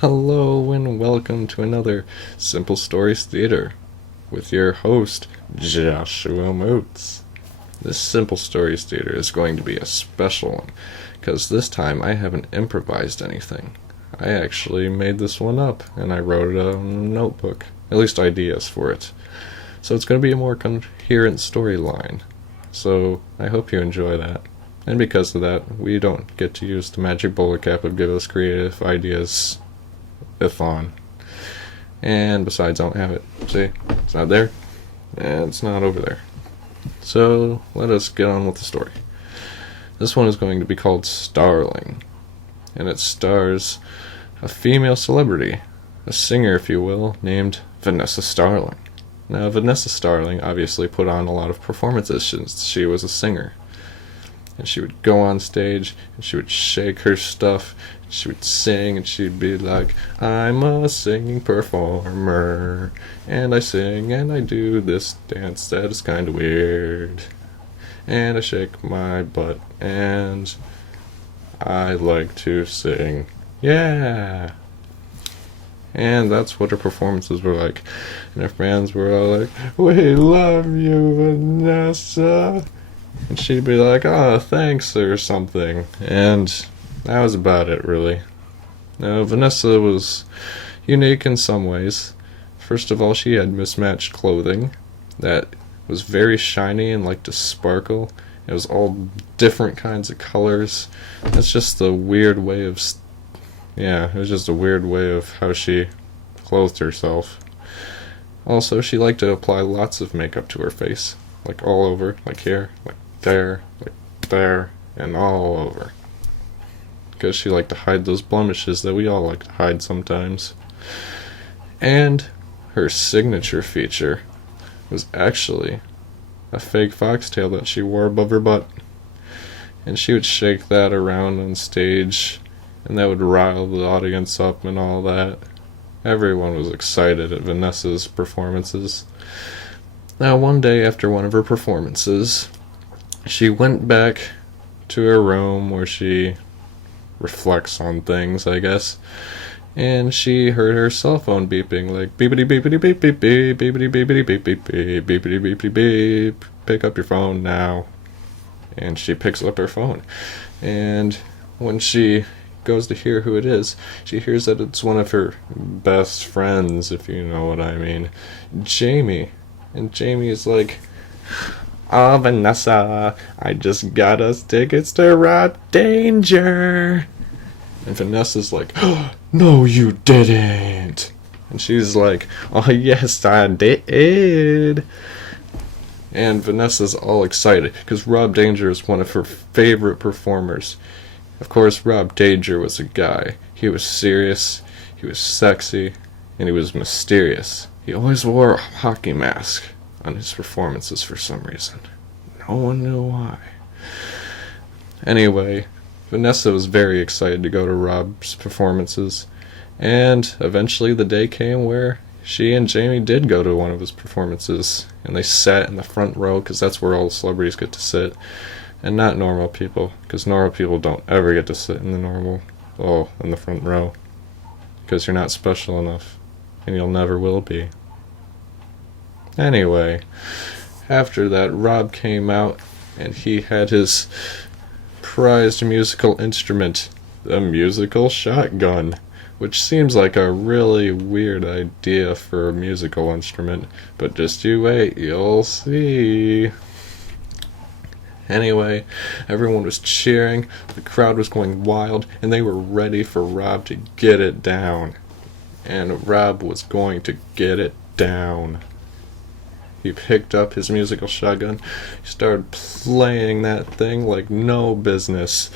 Hello and welcome to another Simple Stories Theater with your host, Joshua Moats. This Simple Stories Theater is going to be a special one because this time I haven't improvised anything. I actually made this one up and I wrote it on a notebook, at least ideas for it. So it's going to be a more coherent storyline. So I hope you enjoy that. And because of that, we don't get to use the magic bullet cap of give us creative ideas if on. And besides, I don't have it. See? It's not there. And it's not over there. So let us get on with the story. This one is going to be called Starling. And it stars a female celebrity, a singer, if you will, named Vanessa Starling. Now, Vanessa Starling obviously put on a lot of performances since she was a singer. And she would go on stage, and she would shake her stuff, and she would sing, and she'd be like, I'm a singing performer, and I sing, and I do this dance that is kind of weird, and I shake my butt, and I like to sing, yeah. And that's what her performances were like. And her fans were all like, we love you, Vanessa. And she'd be like, oh, thanks, or something. And that was about it, really. Now, Vanessa was unique in some ways. First of all, she had mismatched clothing that was very shiny and liked to sparkle. It was all different kinds of colors. That's just a weird way of... it was just a weird way of how she clothed herself. Also, she liked to apply lots of makeup to her face. Like all over, like here, like there, and all over. Because she liked to hide those blemishes that we all like to hide sometimes. And her signature feature was actually a fake foxtail that she wore above her butt. And she would shake that around on stage, and that would rile the audience up and all that. Everyone was excited at Vanessa's performances. Now, one day after one of her performances, she went back to her room where she reflects on things, I guess, and she heard her cell phone beeping, like beepity beepity beep beep beep beepity beepity beep beep beep beepity beepity beep. Pick up your phone now. And she picks up her phone, and when she goes to hear who it is, she hears that it's one of her best friends, if you know what I mean, Jamie. And Jamie is like, oh, Vanessa, I just got us tickets to Rob Danger. And Vanessa's like, oh, no, you didn't. And she's like, oh, yes, I did. And Vanessa's all excited because Rob Danger is one of her favorite performers. Of course, Rob Danger was a guy. He was serious, he was sexy, and he was mysterious. He always wore a hockey mask on his performances for some reason. No one knew why. Anyway, Vanessa was very excited to go to Rob's performances, and eventually the day came where she and Jamie did go to one of his performances, and they sat in the front row because that's where all the celebrities get to sit, and not normal people, because normal people don't ever get to sit in the front row, because you're not special enough, and you'll never will be. Anyway, after that, Rob came out, and he had his prized musical instrument, the musical shotgun, which seems like a really weird idea for a musical instrument, but just you wait, you'll see. Anyway, everyone was cheering, the crowd was going wild, and they were ready for Rob to get it down. And Rob was going to get it down. He picked up his musical shotgun, he started playing that thing like no business,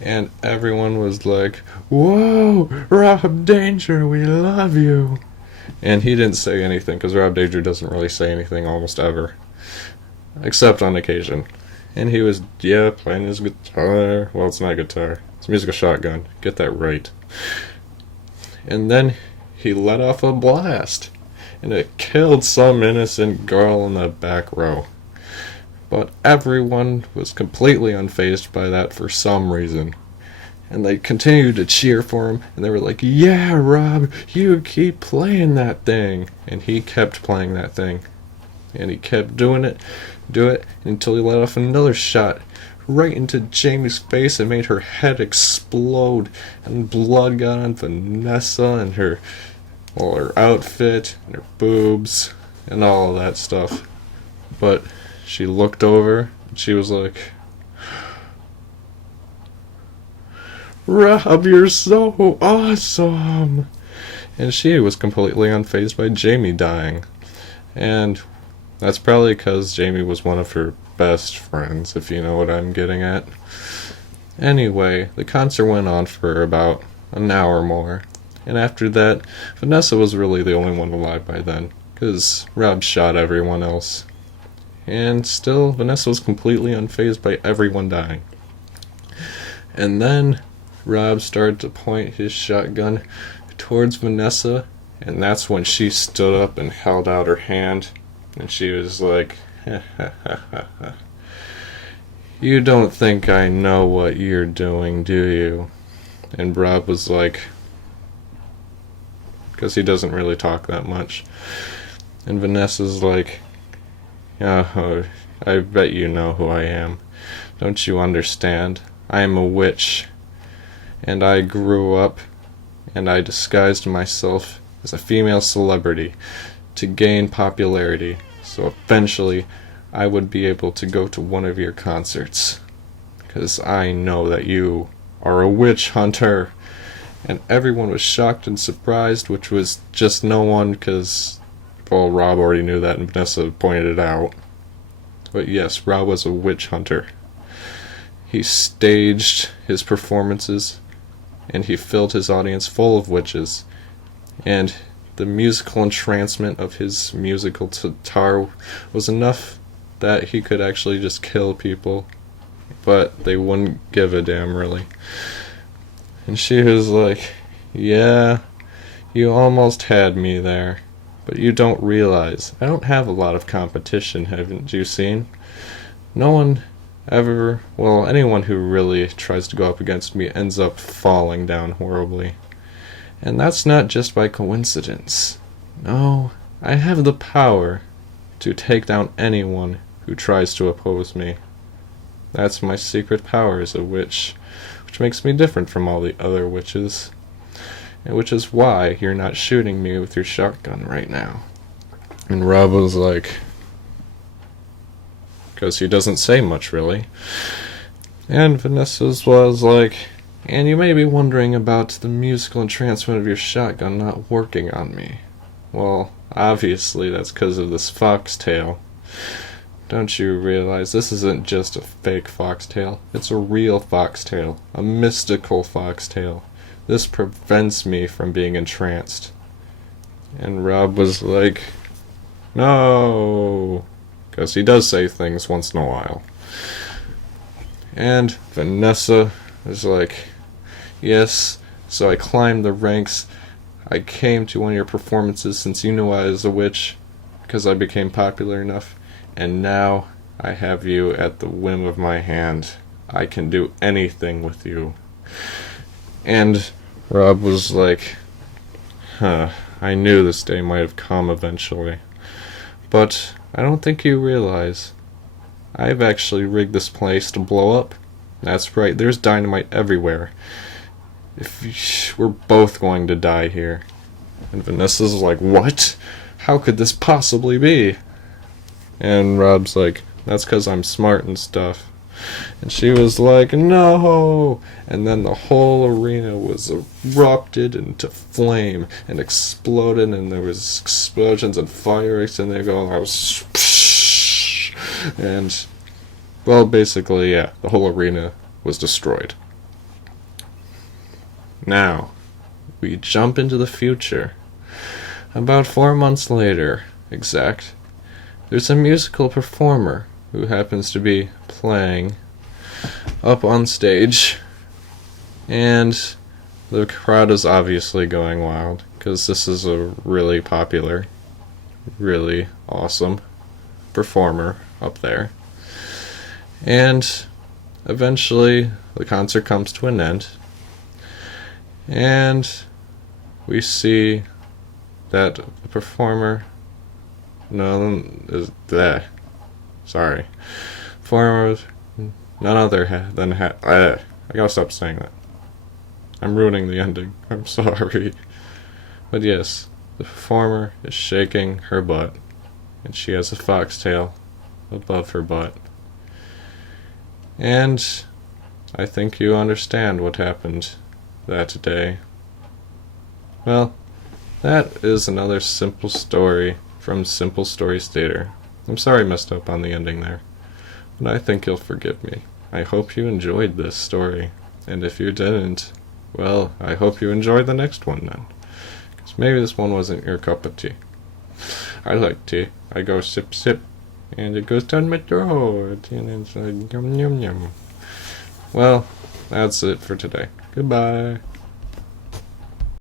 and everyone was like, whoa, Rob Danger, we love you. And he didn't say anything, because Rob Danger doesn't really say anything almost ever, except on occasion. And he was, playing his guitar. Well, it's not a guitar, it's a musical shotgun, get that right. And then he let off a blast, and it killed some innocent girl in the back row. But everyone was completely unfazed by that for some reason. And they continued to cheer for him, and they were like, "Yeah, Rob, you keep playing that thing." And he kept playing that thing. And he kept doing it, until he let off another shot right into Jamie's face and made her head explode. And blood got on Vanessa and her outfit and her boobs and all of that stuff. But she looked over and she was like, "Rob, you're so awesome." And she was completely unfazed by Jamie dying. And that's probably because Jamie was one of her best friends, if you know what I'm getting at. Anyway, the concert went on for about an hour more. And after that, Vanessa was really the only one alive by then, because Rob shot everyone else. And still, Vanessa was completely unfazed by everyone dying. And then Rob started to point his shotgun towards Vanessa, and that's when she stood up and held out her hand, and she was like, "You don't think I know what you're doing, do you?" And Rob was like, because he doesn't really talk that much, and Vanessa's like, "Oh, I bet you know who I am. Don't you understand? I am a witch. And I grew up, and I disguised myself as a female celebrity to gain popularity, so eventually I would be able to go to one of your concerts, because I know that you are a witch hunter." And everyone was shocked and surprised, which was just no one, because, well, Rob already knew that and Vanessa pointed it out. But yes, Rob was a witch hunter. He staged his performances, and he filled his audience full of witches. And the musical entrancement of his musical guitar was enough that he could actually just kill people, but they wouldn't give a damn, really. And she was like, "Yeah, you almost had me there, but you don't realize I don't have a lot of competition, haven't you seen? No one ever, well, anyone who really tries to go up against me ends up falling down horribly. And that's not just by coincidence. No, I have the power to take down anyone who tries to oppose me. That's my secret power as a witch, which makes me different from all the other witches, and which is why you're not shooting me with your shotgun right now." And Rob was like, because he doesn't say much, really. And Vanessa's was like, "And you may be wondering about the musical entrancement of your shotgun not working on me. Well, obviously that's because of this foxtail. Don't you realize this isn't just a fake foxtail? It's a real foxtail, a mystical foxtail. This prevents me from being entranced." And Rob was like, "No," because he does say things once in a while. And Vanessa was like, "Yes, so I climbed the ranks. I came to one of your performances since you knew I was a witch, because I became popular enough. And now I have you at the whim of my hand. I can do anything with you." And Rob was like, I knew this day might have come eventually. But I don't think you realize, I've actually rigged this place to blow up. That's right, there's dynamite everywhere. We're both going to die here." And Vanessa's like, "What? How could this possibly be?" And Rob's like, "That's because I'm smart and stuff." And she was like, "No!" And then the whole arena was erupted into flame and exploded, and there was explosions and fireworks, and they go, and, well, basically, yeah, the whole arena was destroyed. Now, we jump into the future. About 4 months later, exact, there's a musical performer who happens to be playing up on stage, and the crowd is obviously going wild, because this is a really popular, really awesome performer up there. And eventually the concert comes to an end, And we see that the performer, performer, none other than I gotta stop saying that. I'm ruining the ending. I'm sorry. But yes, the performer is shaking her butt, and she has a foxtail above her butt. And I think you understand what happened that day. Well, that is another simple story from Simple Stories Theater. I'm sorry I messed up on the ending there, but I think you'll forgive me. I hope you enjoyed this story, and if you didn't, well, I hope you enjoy the next one then, because maybe this one wasn't your cup of tea. I like tea. I go sip sip, and it goes down my throat, and it's like yum yum yum. Well, that's it for today. Goodbye.